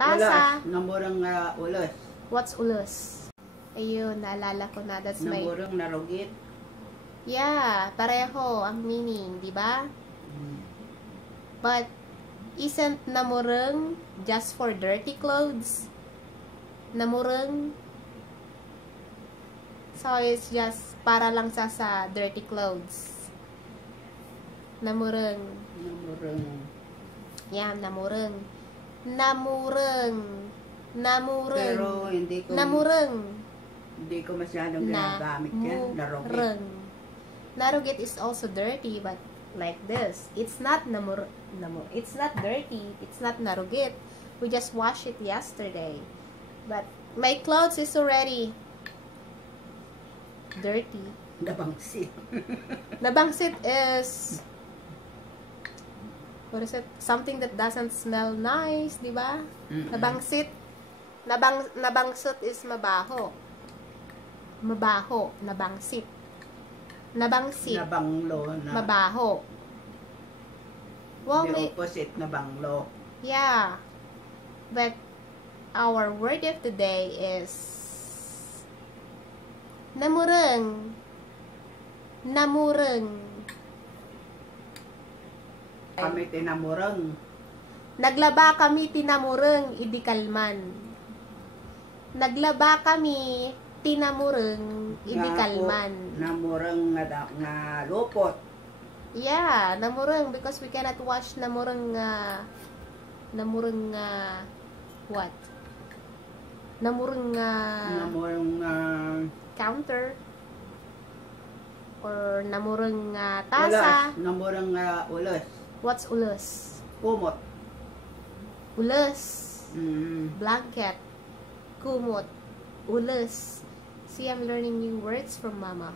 Tasa. Namurang ulos. What's ulos? Ayun, naalala ko na. That's my... Namurang narugit. Yeah, pareho ang meaning, di ba? But, isn't namurang just for dirty clothes? Namurang. So, it's just para lang sa dirty clothes. Namurang. Namurang. Yeah, namurang. Namurang. Namurang. Pero hindi ko... Namurang. Hindi ko masyadong ginagamit yan. Narugit. Narugit is also dirty, but like this. It's not it's not dirty. It's not narugit. We just washed it yesterday. But my clothes is already dirty. Nabangsit. Nabangsit is... What is it? Something that doesn't smell nice, di ba? Nabangsit. Nabangsit is mabaho. Mabaho. Nabangsit. Nabangsit. Nabanglo. Mabaho. Well, the opposite, nabanglo. Yeah. But our word of the day is namureng. Namureng. Kami tinamurang. Naglaba kami tinamureng idikalman. Naglaba kami tinamureng idikalman. Namurang nga lupot. Yeah, namureng because we cannot wash namureng what? Namureng counter or namureng tasa. Ulos. Namurang ulos. What's ulos? Kumot. Ulos. Blanket. Kumot. Ulos. See, I'm learning new words from Mama.